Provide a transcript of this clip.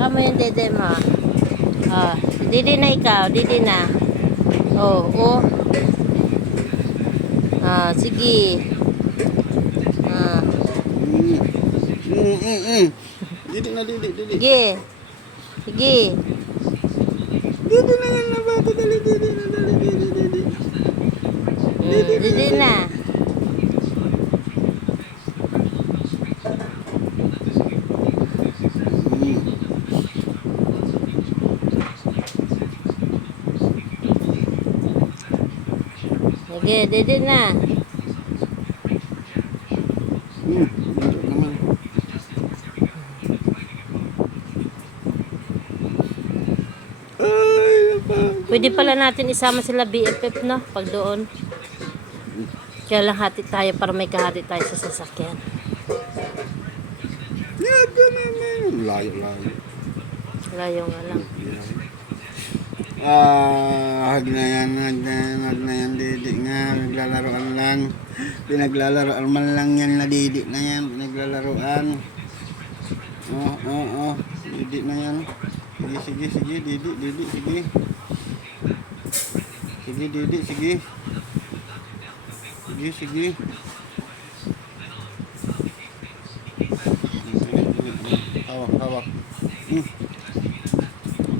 Hawakan mo yung dede mo. Oh, dede na ikaw. Dede na. Oh, oh. Ah, sige. Ah. Didi na, didi. Sige. Sige. Didi na yan na bata. Dali, didi na, dali, didi. Dede na. Sige, dede na. Bentuk naman. Ay, apa? Pwede pala natin isama sila BFF, no? Pag doon. Kaya lang hati tayo para may kahati tayo sa sasakyan. Yaga naman. Layo. Layo nga lang. Hag na yan, didi nga. Naglalaroan lang. Pinaglalaroan man lang yan na didi na yan. Pinaglalaroan. Didi na yan. Sige, didi, sige. Sige, didi, sige. Sige. Hawak.